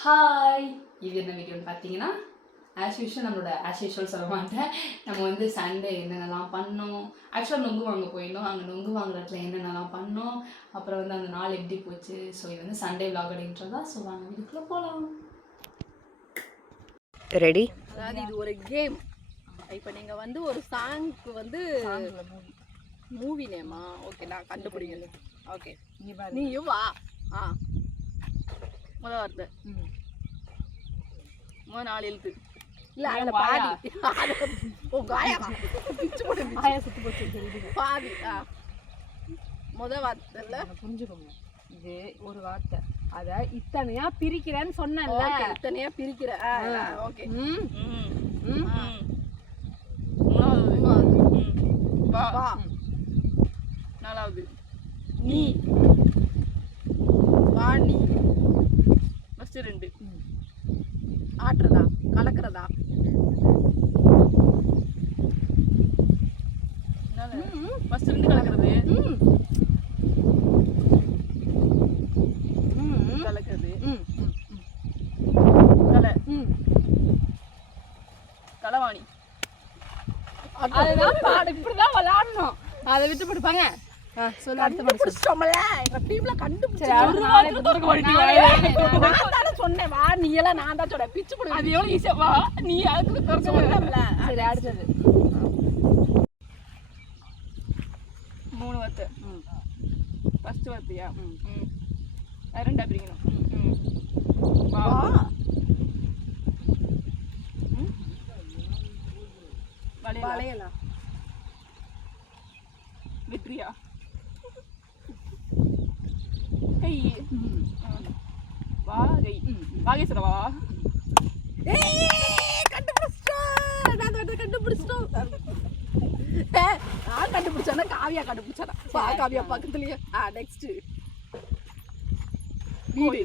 Hi, இது என்ன வீடியோன்னு பார்த்தீங்கன்னா ஆஸ் யூஷுவல் சொல்ல மாட்டேன். நம்ம வந்து சண்டே என்னென்னலாம் பண்ணோம், ஆக்சுவலாக நொங்கு வாங்க போயிருந்தோம். அங்கே நொங்கு வாங்குற இடத்துல என்னென்னலாம் பண்ணோம், அப்புறம் வந்து அந்த நாள் எப்படி போச்சு. ஸோ இது வந்து சண்டே விலாக் அப்படின்றதா. ஸோ வாங்க வீட்டுக்குள்ளே போகலாம். ரெடி? அதாவது இது ஒரு கேம். இப்போ நீங்கள் வந்து ஒரு சாங்க்கு வந்து மூவி நேமா ஓகே நான் கண்டுபிடிக்கல. ஓகே நீயும் வா. முதல் வார்த்தை முதல் 4 எழுத்து இல்லை அதில் பாதி பாதி முதல் வார்த்தை புரிஞ்சுக்கோங்க, இது ஒரு வார்த்தை. அத இத்தனையா பிரிக்கிறேன்னு சொன்னேன்ல. இத்தனையா பிரிக்கிற. ஓகே நாலாவது நீ வா நீ ஃபஸ்ட்டு 2 ஆட்டுறதா கலக்கிறதா ஃபஸ்ட்டு 2 கலக்கிறது கலக்கிறது கலை களவாணி. அதுதான் பாடு, இப்படிதான் விளையாடணும். அதை விட்டு போட்டுப்பாங்க. சொல்லு, அடுத்த பாடு கண்டுபிடிச்சோம்ல. எங்க டீம்ல கண்டுபிடிச்சா சொன்னேன் வா நீ எல்லாம் நான் தான் சொல்றேன் பிச்சு போடு. அது எவ்வளவு ஈஸியா வா நீ அதுக்கு தரச்சு சொன்னேன்ல. சரி, அடுத்தது 3 வார்த்தை. ஃபர்ஸ்ட் வார்த்தையா? ரெண்டா பிரிக்கணும். வா வளையலா வெற்றியா கை வாகை வாகேஸ்வரவா. கண்டுபிடிச்சா காவியா கண்டுபிடிச்சா காவியா பக்கத்துலயே. நெக்ஸ்ட் வீடு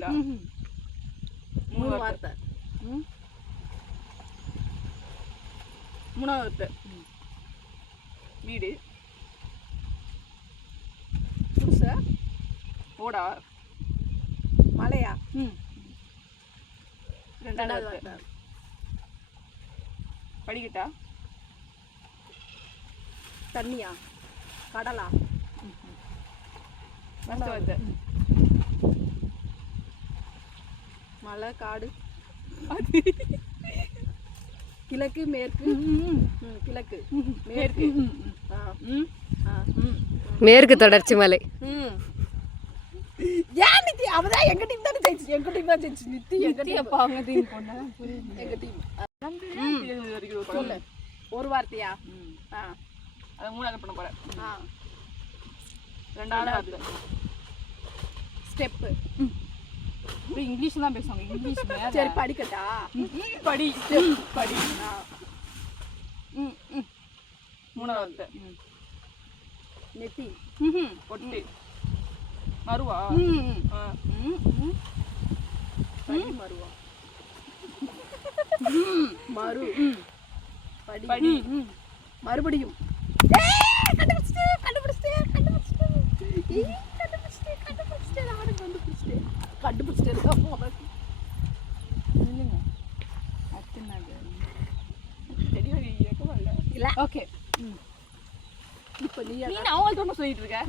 3 வார்த்தை. 3வது வார்த்தை வீடு புதுச போடா மலையா. 2வது வார்த்தை படிக்கட்டா தண்ணியா கடலா. 1வது வார்த்தை மலை காடு கிழக்கு மேற்கு கிழக்கு மேற்கு மேற்கு தொடர்ச்சி மலை. ஏன் நித்தி அவதான் எங்க டீம் தான் ஜெயிச்சு. எங்க டீம் தான் ஜெயிச்சு. நித்தி எங்க டீம் அவங்க டீம் போனா எங்க டீம். சொல்லு ஒரு வார்த்தையா? அத 3வது பண்ண போறேன். 2வது வார்த்தை ஸ்டெப். இப்படி இங்கிலீஷ் தான் பேசுவாங்க. இங்கிலீஷ் சரி படிக்கட்டா படி படி. 3வது வார்த்தை நெத்தி பொட்டு மருவா. படி மருவா மறு படி படி மறுபடியும். ஓகே, இப்போ நீ அவங்கள்ட்ட சொல்லிட்டு இருக்க.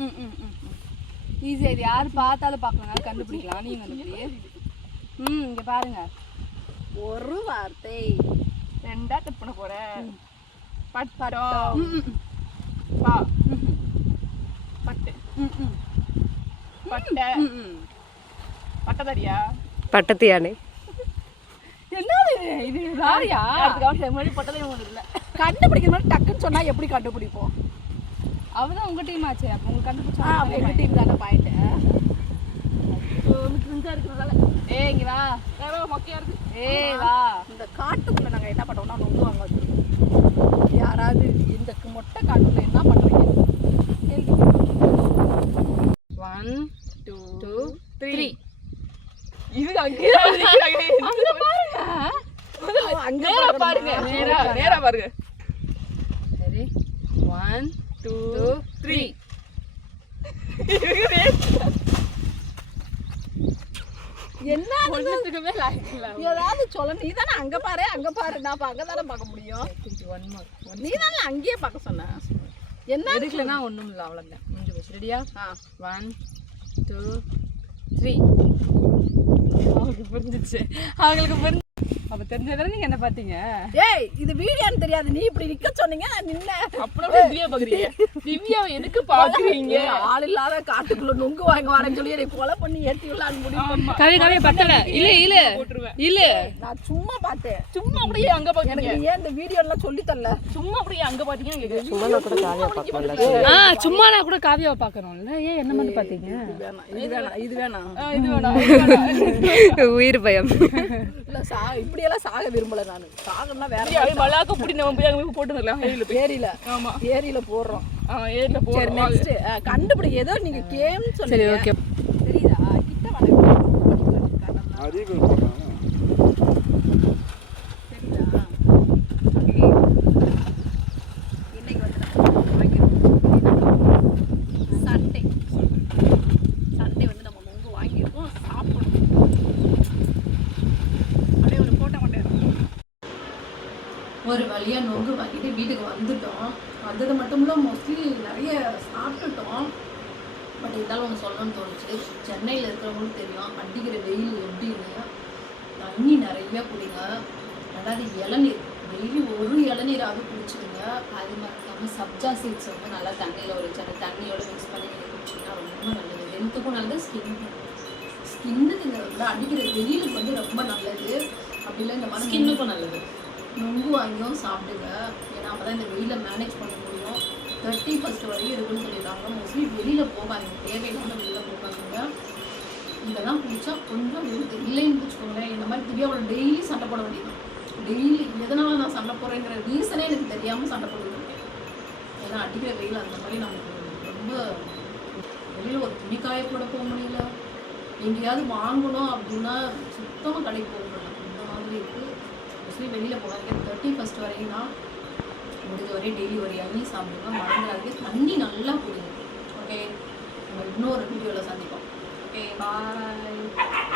ஈஸியா, இது யாரு பார்த்தாலும் பார்க்கலனாலும் கண்டுபிடிக்கலாம். நீங்க வந்து இங்க பாருங்க. ஒரு வார்த்தை 2ஆ தப்பு பண்ண போறேன். பட்டோ பா பட்டு பட்டை பட்டதாரியா பட்டத்து யானை. என்னது இது? ராரியா? அதுக்கு முன்னாடி பட்டதே ஒன்று இல்லை. கண்டுபிடிக்கிற மாதிரி டக்குன்னு சொன்னா எப்படி கண்டுபிடிப்போம்? அவதான் உங்க டீம் ஆச்சு. அப்போ உங்க கண்டுபிடிச்சா எங்க டீம் தானே பாயிண்ட். இருக்கிறதால இங்க வா. மொக்கையா இருக்கு. வா. இந்த காட்டுக்குள்ள நாங்க என்ன பண்ணுவோம்னா நொங்கு வாங்க வச்சிருக்கோம். யாராவது இந்த மொட்டை காட்டுக்குள்ள என்ன பண்றீங்க? 1 2 3. இது அங்க பாருங்க. நேரா பாருங்க. சரி 1 2 3. என்ன ஒண்ணுத்துக்குமே லாய்க்கு இல்ல. ஏதாவது சொல்ல நீ தானே அங்க பாரு நான் இப்ப அங்கதானே பார்க்க முடியும். நீ தானே அங்கேயே பார்க்க சொன்ன. என்ன எடுக்கலன்னா ஒண்ணும் இல்ல, அவ்வளவுதான் முடிஞ்சு போச்சு. ரெடியா? 1 2 3. அவங்களுக்கு புரிஞ்சிச்சு. அப்ப தெரிஞ்சதானே நீங்க என்ன பாத்தீங்க? ஏய் இது வீடியோன்னு தெரியாது, நீ இப்படி நிக்க சொன்னீங்க நான் நின்னேன். அப்புறம் திவ்யா பாக்குறீங்க. திவ்யாவை எதுக்கு பாக்குறீங்க? ஆள் இல்லாத காட்டுக்குள்ள நுங்கு வாங்க வரேன்னு சொல்லி என்னை கொலை பண்ணி ஏத்தி விடலான்னு முடிவு. கவி பத்தல. இல்ல இல்ல நான் சும்மா பார்த்தேன். சும்மா அப்படியே அங்க பாத்தீங்க. எனக்கு நீ ஏன் இந்த வீடியோ எல்லாம் சொல்லி தரல? சும்மா அப்படியே அங்க பாத்தீங்க. சும்மா நான் கூட காவியா பார்க்கல. சும்மா நான் கூட காவியாவை பாக்கணும்ல. ஏன் என்ன மட்டும் பாத்தீங்க? இது வேணாம். உயிர் பயம். இல்ல இப்படி எல்லாம் சாக விரும்பல நானு. சாகணும்னா வேற மலாக்க புடி நம்ம போய் அங்க போட்டுறலாம். ஏரியில. ஆமா ஏரியில போடுறோம். ஏரியில போடுறோம். நெக்ஸ்ட் கண்டுபிடி. ஏதோ நீங்க கேம் சொல்லுங்க. சரி ஓகே. தெரியுதா? கிட்ட வர அறிவு போறாங்க. தெரியுதா? ஓகே. இன்னைக்கு வந்து நம்ம வாங்கிருக்கோம். சண்டே வந்து நம்ம நொங்கு வாங்கியிருக்கோம், சாப்பிடணும். அப்படியே ஒரு போட்டோ கொண்டு ஒரு வழியாக நொங்கு வாங்கிட்டு வீட்டுக்கு வந்துட்டோம். வந்தது மட்டும் இல்லை, மோஸ்ட்லி நிறைய சாப்பிட்டுட்டோம். பட் இருந்தாலும் ஒன்று சொல்லணும்னு தோணுச்சு. சென்னையில் இருக்கிறவங்களுக்கு தெரியும் அடிக்கிற வெயில் எப்படின்னு. தண்ணி நிறைய குடிங்க. ரெண்டாவது இளநீர், டெய்லி ஒரு இளநீராவது குடிச்சிடுங்க. அது மாதிரி இல்லாமல் சப்ஜா சீட்ஸ் வந்து நல்லா தண்ணியில் ஒரு சின்ன தண்ணியோட மிக்ஸ் பண்ணி நீங்கள் குடிச்சிங்கன்னா ரொம்ப நல்லது. ஹெல்த்துக்கும் நல்லது, ஸ்கின்னுக்கு வந்து அடிக்கிற வெயிலுக்கு வந்து ரொம்ப நல்லது. அப்படி இல்லை இந்த மாதிரி ஸ்கின்னுக்கும் நல்லது. நொங்கு வாங்கியும் சாப்பிடுங்க. ஏன்னா அப்போ தான் இந்த வெயிலை மேனேஜ் பண்ண முடியும். 31 வரையும் இருக்குன்னு சொல்லியிருக்காங்க. மோஸ்ட்லி வெளியில் போகாதீங்க, தேவையில்லாமல் வெளியில் போகாதீங்க. இதெல்லாம் குடிச்சா கொஞ்சம் வெயிலுக்கு இல்லைன்னு வச்சுக்கோங்களேன். இந்த மாதிரி திவ்யாவோட டெய்லி சண்டை போட வேண்டியது. டெய்லி எதனால நான் சண்டை போடுறேங்கிற ரீசனே எனக்கு தெரியாமல் சண்டை போடுவேன். ஏன்னா அடிக்கிற வெயில் அந்த மாதிரி நமக்கு ரொம்ப வெளியில் ஒரு துணிக்காய கூட போக முடியல. எங்கேயாவது வாங்கணும் அப்படின்னா சுத்தமாக கடைக்கு போக முடியல. இந்த மாதிரி இருக்குது. மோஸ்ட்லி வெளியில் போகாதீங்க. 31 வரையும் தான் முடிஞ்ச வரையும் டெய்லி ஒரு இளநீ சாப்பிடுங்க. மறந்துடாதீங்க, தண்ணி நல்லா குடிங்க. ஓகே, நம்ம இன்னொரு வீடியோவில் சந்திப்போம். ஓகே, பாய்.